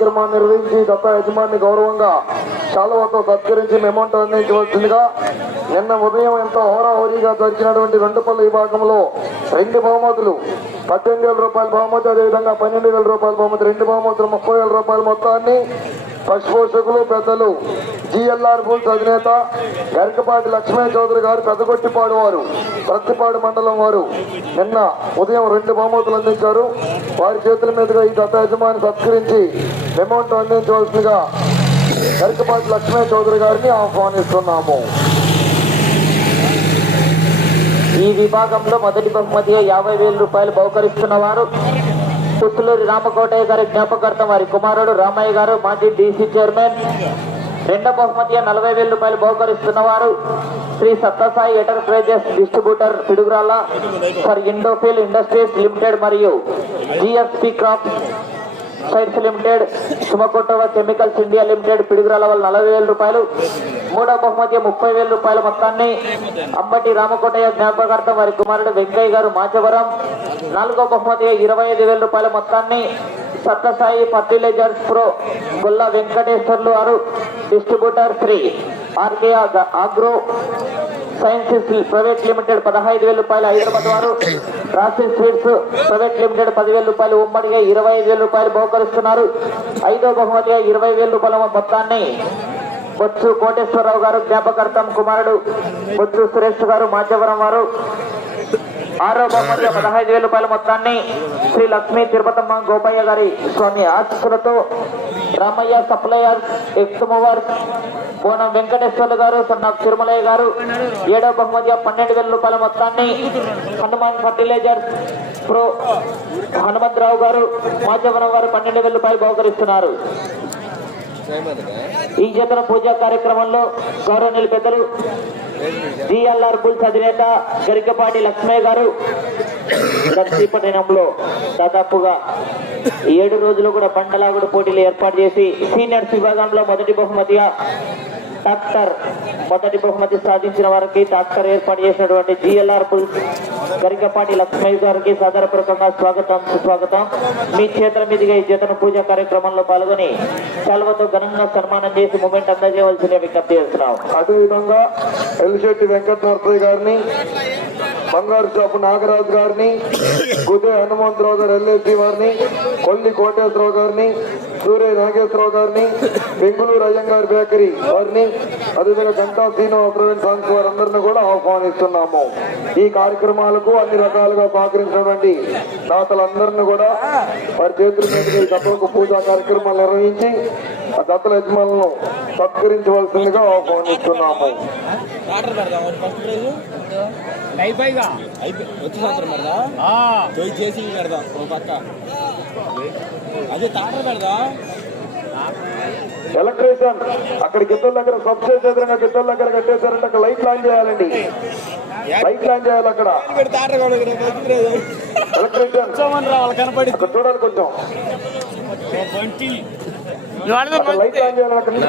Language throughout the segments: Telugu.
కార్యక్రమాన్ని నిర్వహించి దత్తా యజమాని గౌరవంగా శాలువతో సత్కరించి మెమౌంట్ అందించవలసిందిగా నిన్న ఉదయం ఎంతో హోరాహోరీగా జరిగినటువంటి రెండు విభాగంలో రెండు బహుమతులు పద్దెనిమిది వేల రూపాయల బహుమతి అదేవిధంగా పన్నెండు వేల రూపాయల బహుమతి రెండు బహుమతులు ముప్పై వేల రూపాయల మొత్తాన్ని పశుపోషకులు పెద్దలు జిఎల్ఆర్ బుల్స్ అధినేత గరికపాటి లక్ష్మీ చౌదరి గారు పెద్దగొట్టిపాడు వారు ప్రత్తిపాడు మండలం వారు. నిన్న ఉదయం రెండు బహుమతులు అందించారు. వారి చేతుల మీదుగా ఈ దత్త యజమాని సత్కరించి అమౌంట్ అందించవలసిందిగా గరికపాటి లక్ష్మీ చౌదరి గారిని ఆహ్వానిస్తున్నాము. ఈ విభాగంలో మొదటి బహుమతిగా యాభై వేల రూపాయలు బహుకరిస్తున్న వారు పుత్తులూరి రామకోటయ్య గారి జ్ఞాపకార్థం వారి కుమారుడు రామయ్య గారు మాజీ డీసీ చైర్మన్. రెండో బహుమతిగా నలభై వేల రూపాయలు బహుకరిస్తున్న వారు Shri Sathya Sai enterprises distributor Piduguralla for Indofil industries limited మరియు జిఎస్పి క్రాప్ సైన్స్ లిమిటెడ్ సుమకోటవ కెమికల్స్ ఇండియా లిమిటెడ్ పిడుగురాల వల్ల నలభై వేల రూపాయలు మూడో బహుమతి ముప్పై వేల రూపాయల మొత్తాన్ని అంబటి రామకోటయ్య జ్ఞాపకార్థం వారి కుమారుడు వెంకయ్య గారు మాచవరం నాలుగో బహుమతి ఇరవై ఐదు వేల రూపాయల మొత్తాన్ని సత్యసాయి ఫర్టిలైజర్స్ ప్రో గొల్ల వెంకటేశ్వర్లు వారు distributor Shri RK agro sciences private limited పదహైదు వేల రూపాయలు హైదరాబాద్ వారు. రాసిన్ స్వీట్స్ ప్రైవేట్ లిమిటెడ్ పదివేల రూపాయలు ఉమ్మడిగా ఇరవై ఐదు వేల రూపాయలు బహుకరిస్తున్నారు. ఐదో బహుమతిగా ఇరవై వేల రూపాయల మొత్తాన్ని బొత్సు కోటేశ్వరరావు గారు జ్ఞాపకార్థం కుమారుడు బొత్సు సురేష్ గారు మాధ్యవరం వారు. ఆరో బహుమతిగా పదహైదు వేల రూపాయల మొత్తాన్ని శ్రీ లక్ష్మీ తిరుపతమ్మ గోపయ్య గారి స్వామి ఆశీస్సులతో రామయ్య సప్లయర్ ఎక్స్మోవర్ బోనం వెంకటేశ్వర్లు గారు సన్నా తిరుమలయ్య గారు ఏడో బహుమతిగా పన్నెండు వేల రూపాయల మొత్తాన్ని హనుమాన్ ఫర్టిలైజర్ ప్రో హనుమంతరావు గారు మాధవరావు గారు పన్నెండు వేల రూపాయలు బహుకరిస్తున్నారు. ఈ జతన పూజా కార్యక్రమంలో గౌరవనీయులు పెద్దలు జిఎల్ఆర్ బుల్స్ అధినేత గరికపాటి లక్ష్మయ్య గారు దర్శీపట్నంలో దాదాపుగా ఏడు రోజులు కూడా బండలాగుడు పోటీలు ఏర్పాటు చేసి సీనియర్స్ విభాగంలో మొదటి బహుమతిగా డాక్టర్ మొదటి బహుమతి సాధించిన వారికి డాక్టర్ ఏర్పాటు చేసినటువంటి జిఎల్ఆర్ గరికపాటి లక్ష్మయ్య గారికి సాదరపూర్వకంగా స్వాగతం సుస్వాగతం. మీ చేతుల మీదుగా ఈ జతన పూజ కార్యక్రమంలో పాల్గొని సెలవుతో ఘనంగా సన్మానం చేసి మూమెంట్ అందజేయవలసిన విజ్ఞప్తి చేస్తున్నాం. అదేవిధంగా ఎల్శెట్టి వెంకట నరసయ్య గారిని బంగారు చాపు నాగరాజు గారిని గుదే హనుమంతరావు గారు ఎల్ఏసి వారిని కొల్లి కోటేశ్వరరావు గారిని సూర్య నాగేశ్వరరావు గారిని బెంగుళూరు అయ్యంగార్ బేకరీ వారిని అదేవిధంగా గంటా శ్రీనివాసరావు సంఘ్ వారందరినీ కూడా ఆహ్వానిస్తున్నాము. ఈ కార్యక్రమాలకు అన్ని రకాలుగా సహకరించినటువంటి దాతలందరినీ కూడా వారి చేతుల మీదుగా ఈ దత్తలకు పూజా కార్యక్రమాలు నిర్వహించి ఆ దత్తల యజమానులను సత్కరించవలసిందిగా ఆహ్వానిస్తున్నాము. ఎలక్ట్రీషియన్ అక్కడ గిద్దల దగ్గర సబ్స్టేషన్ ఎదురుగా గిద్దల దగ్గర కట్టేశారంటే అక్కడ లైట్ లాంచ్ చేయాలండి. లైట్ లాంచ్ చేయాలి అక్కడ. ఎలక్ట్రీషియన్ రావాలి కనపడి. అక్కడ చూడాలి కొంచెం.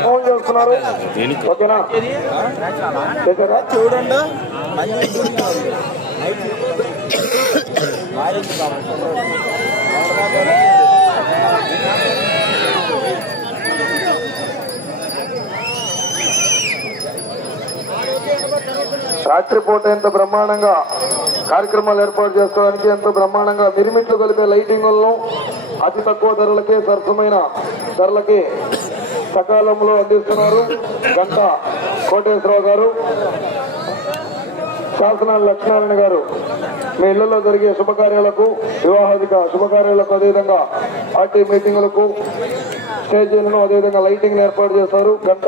ఫోన్ చేస్తున్నారు. ఓకేనా? చూడండి రాత్రిపూట ఎంత బ్రహ్మాండంగా కార్యక్రమాలు ఏర్పాటు చేసుకోవడానికి ఎంతో బ్రహ్మాండంగా మిరిమిట్లు కలిపే లైటింగులను అతి తక్కువ ధరలకే సరసమైన ధరలకి సకాలంలో అందిస్తున్నారు గంట కోటేశ్వరరావు గారు శాసన లక్ష్మీనారాయణ గారు. మీ ఇళ్ళలో జరిగే శుభకార్యాలకు వివాహాదిక శుభకార్యాలకు అదేవిధంగా పార్టీ మీటింగులకు స్టేజీలను అదేవిధంగా లైటింగ్ ఏర్పాటు చేస్తారు గంట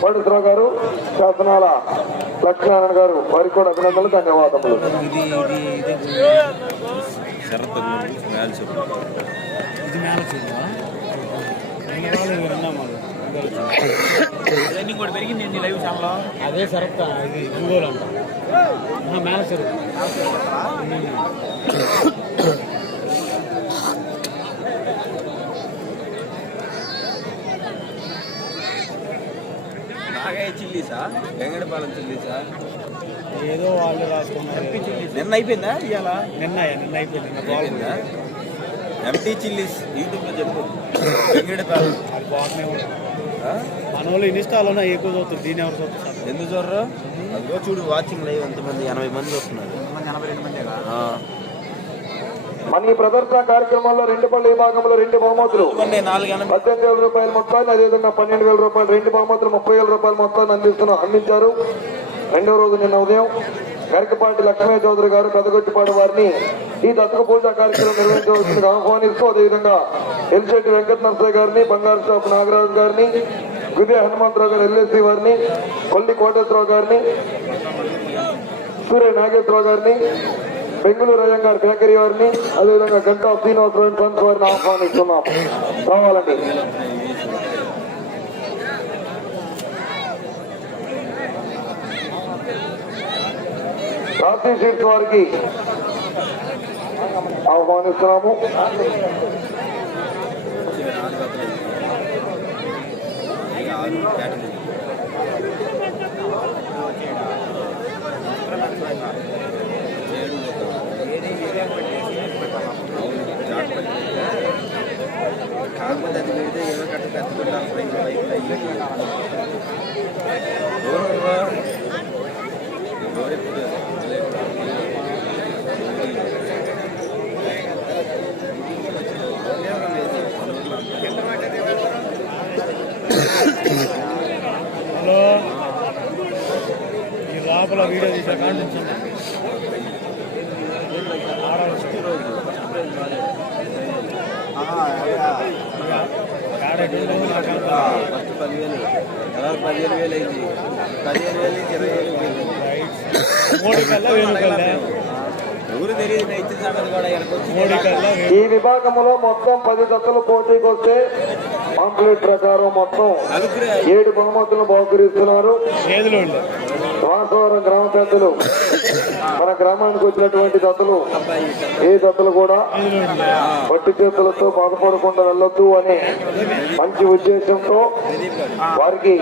కోటేశ్వరరావు గారు శాసనాల లక్ష్మీనారాయణ గారు. వారికి కూడా అభినందనలు ధన్యవాదములు. ఇది మేల ఇంకోటి పెరిగింది ఏంటి లైవ్ ఛానల్ అదే సరఫ్తా ఇది ఒంగోలు అంట మేల చెరువు నాగయ్య చిల్లీసా వెంగడపాలెం చిల్లీసా ఏదో వాళ్ళు రాసుకున్నారు నిన్న అయిపోయిందా ఇవాళ నిన్న నిన్న అయిపోయింది నిన్న బాగుంది అయిపోయిందా ఎంటీ చిల్లీస్ యూట్యూబ్లో చెప్పు వెంగడపాలెం అది బాగానే ఉంటుంది మన వాళ్ళు ఇన్స్టాలోనే ఎక్కువ చూస్తారు దీని ఎవరు చూస్తారు ఎందుకు చూడరు అదిగో చూడు వాచింగ్ లైవ్ ఎంతమంది? ఎనభై మంది వస్తున్నారు. ఎనభై రెండు మంది ఆ. మన ఈ ప్రదర్శన కార్యక్రమంలో రెండు పళ్ళ విభాగంలో రెండు బహుమతులు. పద్దెనిమిది వేల రూపాయల మొత్తాన్ని అదేవిధంగా పన్నెండు వేల రూపాయలు రెండు బహుమతులు ముప్పై వేల రూపాయల మొత్తాన్ని అందిస్తున్న అందించారు. రెండవ రోజు నిన్న ఉదయం గరికపాటి లక్ష్మీ చౌదరి గారు పెదగొట్టిపాడు వారిని ఈ దత్తక పూజ కార్యక్రమం నిర్వహించవలసిందిగా ఆహ్వానిస్తూ అదేవిధంగా ఎల్శెట్టి వెంకట నరసయ్య గారిని బంగారు షాప్ నాగరాజు గారిని గుదే హనుమంతరావు గారు ఎల్ఎస్సి వారిని కొల్లి కోటేశ్వరరావు గారిని సూర్య నాగేశ్వరరావు గారిని బెంగళూరు అయ్యంగారు బేకరీ వారిని అదేవిధంగా గంటా శ్రీనివాసరావు ఫ్రెండ్స్ వారిని ఆహ్వానిస్తున్నాం. రావాలండి. రాత్రి సీట్స్ వారికి ఆహ్వానిస్తున్నాము. కాకపోతే అది పెడితే ఏదో కట్ట పెట్టుకుంటాను ప్రైజ్ ఫస్ట్ పదివేలు తర్వాత పదిహేను వేలు అయింది పదిహేను వేలు నుంచి ఇరవై వేలు తెలియదు కూడా ఇక్కడికి ఈ విభాగంలో మొత్తం పది జతలు పోటీకి వస్తే పాంప్లెట్ ప్రకారం మొత్తం ఏడు బహుమతులను బహుకరిస్తున్నారు. వాసవరం గ్రామ పెద్దలు మన గ్రామానికి వచ్చినటువంటి దత్తలు ఏ దత్తలు కూడా పట్టు చేతులతో బాధపడకుండా వెళ్ళొద్దు అనే మంచి ఉద్దేశంతో వారికి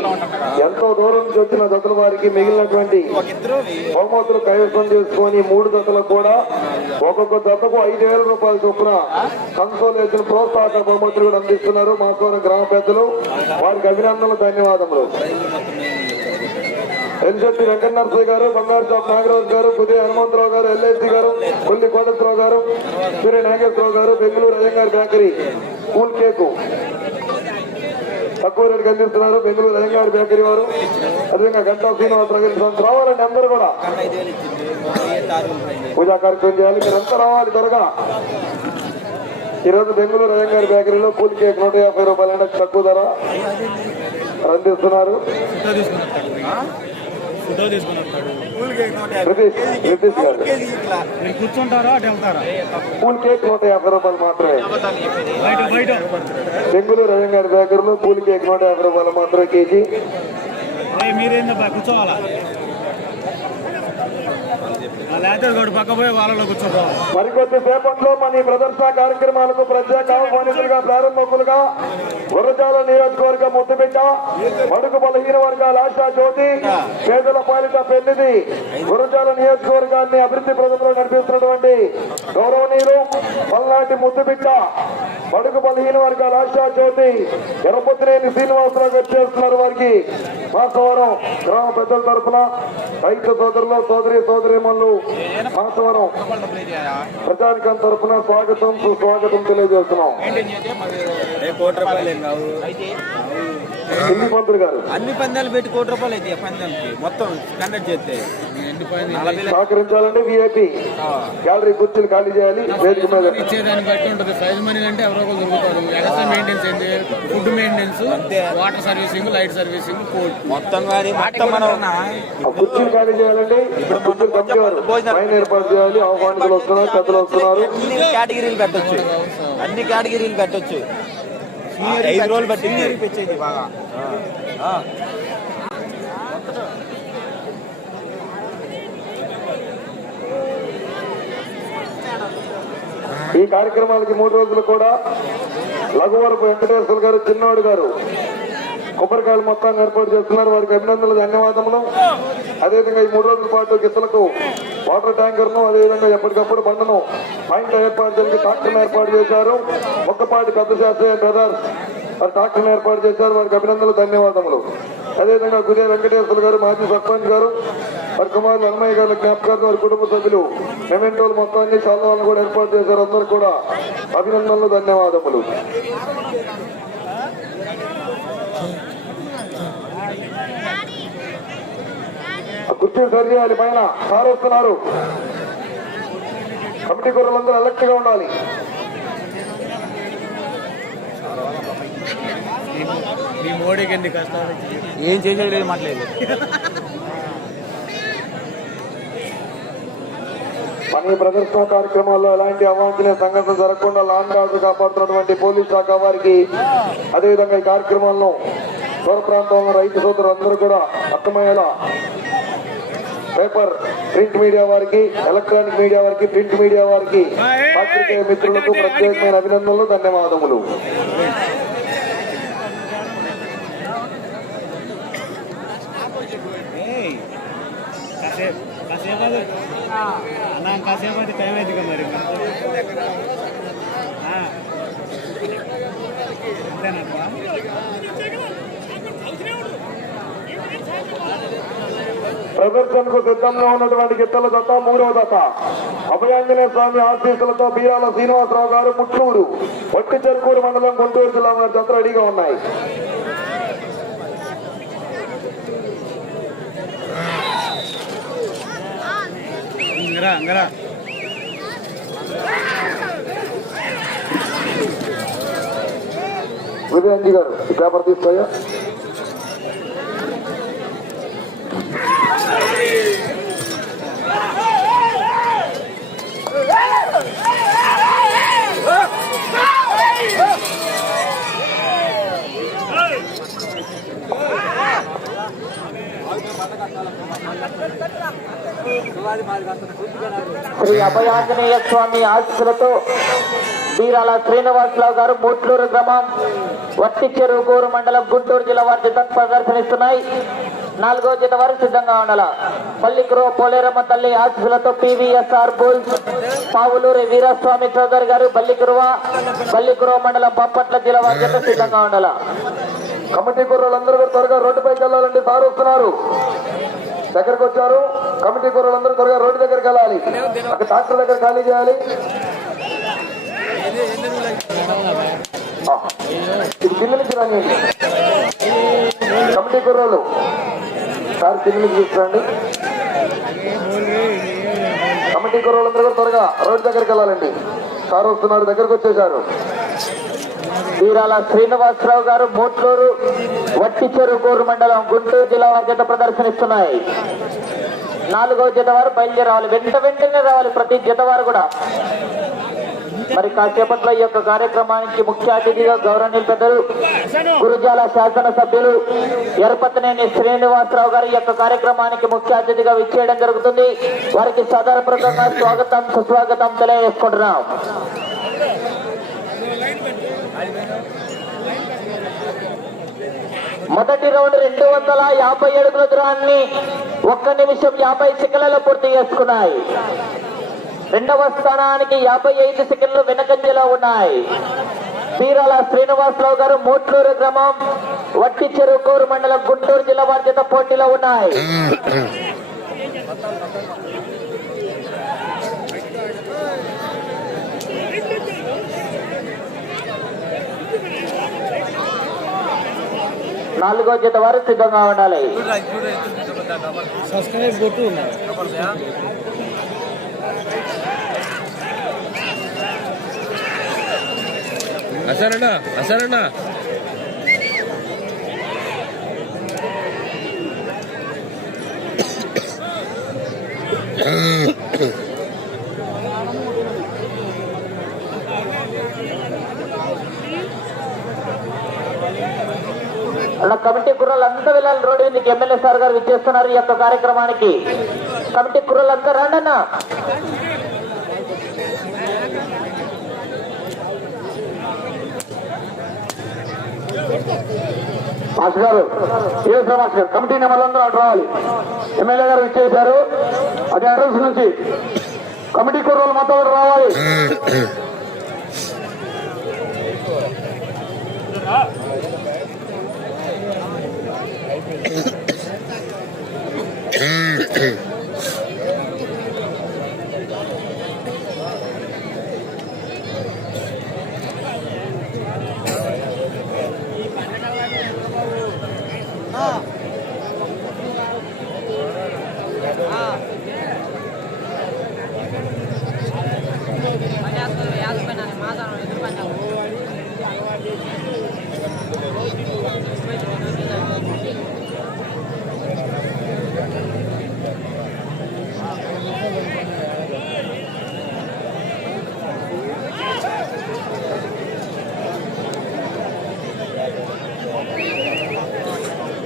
ఎంతో దూరం నుంచి వచ్చిన దత్తల వారికి మిగిలినటువంటి బహుమతులు కైవసం చేసుకొని మూడు దత్తలకు కూడా ఒక్కొక్క దత్తకు ఐదు వేల రూపాయల చొప్పున కన్సోలేషన్ ప్రోత్సాహక బహుమతులు కూడా అందిస్తున్నారు మాసవరం గ్రామ పెద్దలు. వారికి అభినందనలు ధన్యవాదములు. ఎల్జెట్టి వెంకట నరసయ్య గారు బంగారు చాప్ నాగరాజు గారు కుదే హనుమంతరావు గారు ఎల్ఐసి గారు కొల్లి కోటేశ్వరరావు గారు సూర్య నాగేశ్వరరావు గారు Bengaluru Iyengar bakery cool cake. తక్కువ రేటుకి అందిస్తున్నారు బెంగళూరు అయ్యంగారు బేకరీ వారు. అదేవిధంగా గంటా శ్రీనివాసరావు గారి రావాలండి అందరూ కూడా పూజా కార్యక్రమం చేయాలి. మీరంతా రావాలి త్వరగా? ఈరోజు బెంగళూరు అయ్యంగారి బేకరీలో కూల్ కేక్ నూట యాభై రూపాయల తక్కువ ధర. అందిస్తున్నారు ఫోటో గారు. మీరు కూర్చుంటారా అటు వెళ్తారా? కూల్ కేక్ నూట యాభై రూపాయలు మాత్రమే. బయట బయట. బెంగళూరు అయ్యంగారి బేకరీలో కూల్ కేక్ నూట యాభై రూపాయలు మాత్రమే కేజీ. మీరేందబ్బా కూర్చోవాలా? మరికొద్ది సేపట్లో మన ప్రదర్శన కార్యక్రమాలకు ప్రత్యేక ఆహ్వానితులుగా ప్రారంభకులుగా గురజాల నియోజకవర్గ ముద్దుబిడ్డ మడుగు బలహీన వర్గాల ఆశా జ్యోతి పేదల పాలిట పెళ్ళిది గురజాల నియోజకవర్గాన్ని అభివృద్ధి ప్రజల్లో నడిపిస్తున్నటువంటి గౌరవనీయులు పల్నాటి ముద్దుబిడ్డ మడుగు బలహీన వర్గాల ఆశా జ్యోతి ఎరపతినేని శ్రీనివాసరావు గారు చేస్తున్నారు వారికి. మా సోదరం గ్రామ పెద్దల తరఫున రైతు సోదరులు సోదరి సోదరిమణులు మాసవరం ప్రజానికం తరఫున స్వాగతం సుస్వాగతం తెలియజేస్తున్నాం. అన్ని పందాలు పెట్టి కోటి రూపాయలు అయితే పందాలకి. మొత్తం కండక్ట్ చేస్తే. సహకరించాలంటే విఐపి గ్యాలరీ కుర్చీలు ఖాళీ చేయాలి వేదిక మీద. ఇచ్చేదాన్ని బట్టి ఉంటుంది. ప్రైజ్ మనీ అంటే ఎవరో ఒకరు దొరుకుతారు. ఎక్స్ట్రా మెయింటెనెన్స్ ఏంటి food maintenance water servicing light servicing మొత్తం కానీ మొత్తం మనం కుర్చీలు ఖాళీ చేయాలంటే ఇప్పుడు కుర్చీలు పంపేవారు పైన ఏర్పాటు చేయాలి ఆహ్వానితులు వస్తున్నారు పెద్దలు వస్తున్నారు. అన్ని కేటగిరీలు పెట్టొచ్చు. అన్ని కేటగిరీలు పెట్టొచ్చు. ఐదు రోజులు పట్టింది. బాగా. ఆ. ఈ కార్యక్రమాలకి మూడు రోజులు కూడా లఘువరపు వెంకటేశ్వర గారు చిన్నోడు గారు. కొబ్బరికాయలు మొత్తాన్ని ఏర్పాటు చేస్తున్నారు. వారికి అభినందనలు ధన్యవాదములు. అదేవిధంగా ఈ మూడు రోజుల పాటు గిత్తలకు వాటర్ ట్యాంకర్ను అదేవిధంగా ఎప్పటికప్పుడు బండను పాయింట్ ఏర్పాటు చేసి ట్రాక్టర్ ఏర్పాటు చేశారు. ఒక్కపాటి పెద్ద శాస్త్రి బ్రదర్స్ వారు ట్రాక్టర్ ఏర్పాటు చేశారు. వారికి అభినందనలు ధన్యవాదములు. అదేవిధంగా గుదే వెంకటేశ్వర గారు మాజీ సర్పంచ్ గారు వారి కుమారులు అన్నయ్య గారి జ్ఞాపకార్థం వారి కుటుంబ సభ్యులు మెమెంటోలు మొత్తాన్ని చాలా వాళ్ళని కూడా ఏర్పాటు చేశారు. అందరూ కూడా అభినందనలు ధన్యవాదములు. కుర్చీ సరి చేయాలి పైన సార్ వస్తున్నారు కమిటీ కూరలందరూ అలర్ట్గా ఉండాలి. ఏం చేసేది లేదు పని ప్రదర్శన కార్యక్రమాల్లో ఎలాంటి అవాంఛనీయ సంఘటన జరగకుండా లాండ్ ఆర్డర్ కాపాడుతున్నటువంటి పోలీస్ శాఖ వారికి అదేవిధంగా ఈ కార్యక్రమాలను దూర ప్రాంతంలో రైతు సోదరులు అందరూ కూడా అర్థమయ్యేలా పేపర్ ప్రింట్ మీడియా వారికి ఎలక్ట్రానిక్ మీడియా వారికి ప్రింట్ మీడియా వారికి పాత్రికేయ మిత్రులకు ప్రత్యేకమైన అభినందనలు ధన్యవాదములు. అన్న కాసేపు టైం మరి. ఆ. ప్రదర్శనకు సిద్ధంగా ఉన్నటువంటి గిత్తల దత్త మూడవ దత్త. అభయాంజనేయ స్వామి ఆశీస్సులతో బీరాల శ్రీనివాసరావు గారు ముట్లూరు వట్టి చెరుకూరు మండలం గుంటూరు జిల్లా వారి జత రెడీగా ఉన్నాయి. విజయంజి గారు పేపర్ తీసుకోయా? శ్రీ అభయాంజనేయ స్వామి ఆశీస్సులతో బీరాల శ్రీనివాసరావు గారు ముట్లూరు గ్రామం వట్టి చెరువుకూరు మండలం గుంటూరు జిల్లా వారి జత ప్రదర్శనిస్తున్నాయి నాలుగో జత వారు సిద్ధంగా ఉండాల. పల్లికురో పోలేరమ్మ తల్లి ఆశీస్సులతో పివిఎస్ఆర్ బుల్స్ పావులూరి వీరస్వామి చౌదరి గారు బల్లికురువ బల్లికురో మండలం బాపట్ల జిల్లా వారి జత సిద్ధంగా ఉండాల. కమిటీ కుర్రలందరూ త్వరగా రోడ్డుపైకి వెళ్ళాలండి సార్ వస్తున్నారు. దగ్గరకు వచ్చారు. కమిటీ కూరలందరూ త్వరగా రోడ్డు దగ్గరికి వెళ్ళాలి. అక్కడ డాక్టర్ దగ్గర ఖాళీ చేయాలి. ఆ, ఇది కమిటీ కుర్రోళ్ళు సార్ పిల్లలకి నుంచి తీసుకురండి. కమిటీ కుర్రోళ్ళందరూ కూడా త్వరగా రోడ్డు దగ్గరికి వెళ్ళాలండి. సార్ వస్తున్నారు దగ్గరకు వచ్చేసారు వీరాల శ్రీనివాసరావు గారు మోట్లూరు. వట్టి మండలం గుంటూరు జిల్లా వారి జత ప్రదర్శనిస్తున్నాయి. నాలుగో జత వారు బయలుదేరి రావాలి. వెంట వెంటనే రావాలి ప్రతి జత వారు కూడా. మరి కాసేపట్లో ఈ యొక్క కార్యక్రమానికి ముఖ్య అతిథిగా గౌరవనీయులు పెద్దలు గురుజాల శాసనసభ్యులు ఎరపతినేని శ్రీనివాసరావు గారు ఈ యొక్క కార్యక్రమానికి ముఖ్య అతిథిగా విచ్చేయడం జరుగుతుంది. వారికి సాధారణప్రదంగా స్వాగతం సుస్వాగతం తెలియజేసుకుంటున్నాం. మొదటి రౌండ్ రెండు వందల యాభై అడుగుల దూరాన్ని ఒక్క నిమిషం యాభై సెకండ్లలో పూర్తి చేసుకున్నాయి. రెండవ స్థానానికి యాభై ఐదు సెకండ్లు వెనకంజలో ఉన్నాయి. బీరాల శ్రీనివాసరావు గారు మోట్లూరు గ్రామం వట్టి చెరుకూరు మండలం గుంటూరు జిల్లా వారి పోటీలో ఉన్నాయి. నాలుగో జత వారు సిద్ధంగా ఉండాలి. అసరన్నా అసరన్నా అలా కమిటీ కుర్రలంతా వెళ్ళాలి. రోడ్డు మీదకి ఎమ్మెల్యే సార్ గారు విచ్చేస్తున్నారు ఈ యొక్క కార్యక్రమానికి. కమిటీ కుర్రలంతా రండి అన్న మాస్టర్ గారు ఏ మాస్టర్ గారు? కమిటీ నెంబర్లందరూ అటు రావాలి. ఎమ్మెల్యే గారు ఇచ్చేశారు అది అడ్రస్ నుంచి. కమిటీ కుర్రలు మొత్తం రావాలి. రావాలి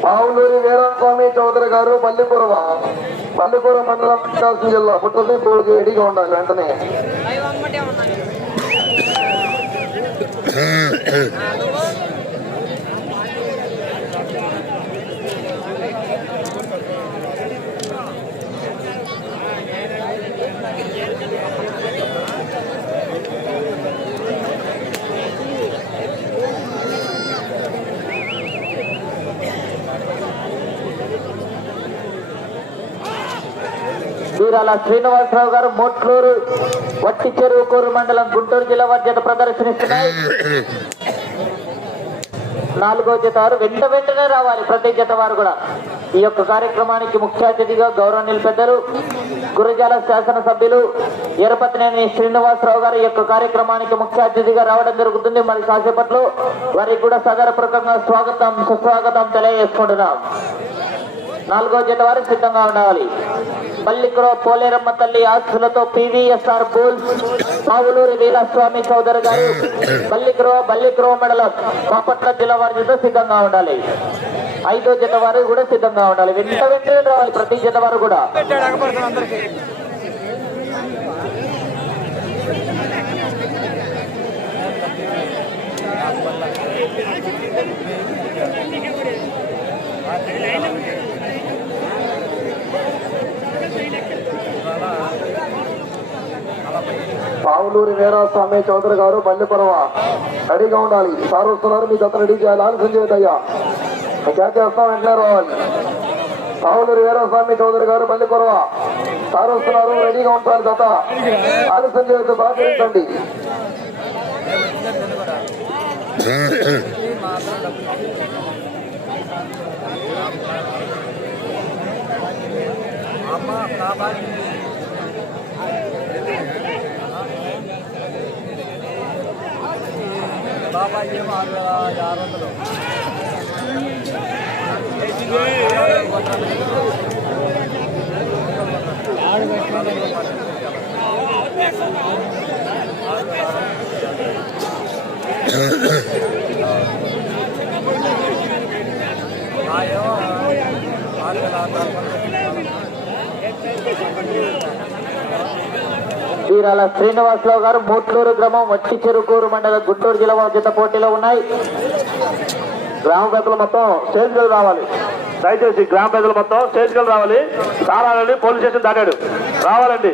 పావులూరి వీరాస్వామి చౌదరి గారు పల్లిపురవ పల్లిపుర మండలం ప్రకాశం జిల్లా పుట్టసేపుడికి రెడీగా ఉండాలి వెంటనే. వీరాల శ్రీనివాసరావు గారు మొట్లూరు వట్టి చెరువుకూరు మండలం గుంటూరు జిల్లా వారి జత ప్రదర్శనిస్తున్నాయి. నాలుగో జత వారు వెంట వెంటనే రావాలి ప్రతి జత వారు కూడా. ఈ యొక్క కార్యక్రమానికి ముఖ్య అతిథిగా గౌరవ పెద్దలు గురజాల శాసనసభ్యులు ఎరపతినేని శ్రీనివాసరావు గారు ఈ యొక్క కార్యక్రమానికి ముఖ్య అతిథిగా రావడం జరుగుతుంది. మరి కాసేపట్లో వారికి కూడా సదరపూర్వకంగా స్వాగతం సుస్వాగతం తెలియజేసుకుంటున్నాం. నాలుగో జత వారు సిద్ధంగా ఉండాలి. పల్లికరో పోలేరమ్మ తల్లి ఆస్తులతో పివిఎస్ఆర్ బోల్స్ పావులూరి వీరస్వామి చౌదరి గారు పల్లికరో బల్లికురో మెడల బాపట్ల జిల్లా వారి జత సిద్ధంగా ఉండాలి. ఐదో జత వారు కూడా సిద్ధంగా ఉండాలి. వెంట వెంటనే రావాలి. ప్రతి జత వారు కూడా. పావులూరి వీరాస్వామి చౌదరి గారు పల్లిపురవ రెడీగా ఉండాలి. సార్ వస్తున్నారు మీ జత రెడీ చేయాలి. ఆలస్యం చేయదయ్యా క్యాచ్ చేస్తాం వెంటనే రావాలి. పావులూరి వీరాస్వామి చౌదరి గారు పల్లిపురవ సార్ వస్తున్నారు రెడీగా ఉంటారు జత. ఆలస్యం చేయొద్దు. సహకరించండి బాబాజీ ఏమో ఆరు వేల వందలు. వీరాల శ్రీనివాసరావు గారు మూట్లూరు గ్రామం వట్టి చెరుకూరు మండలం గుంటూరు జిల్లా వారి జత పోటీలో ఉన్నాయి. గ్రామ పెద్దలు మొత్తం స్టేజ్కి రావాలి. దయచేసి గ్రామ పెద్దలు మొత్తం స్టేజ్కి రావాలి. సారాలని పోలీస్ స్టేషన్ దాటాడు. రావాలండి.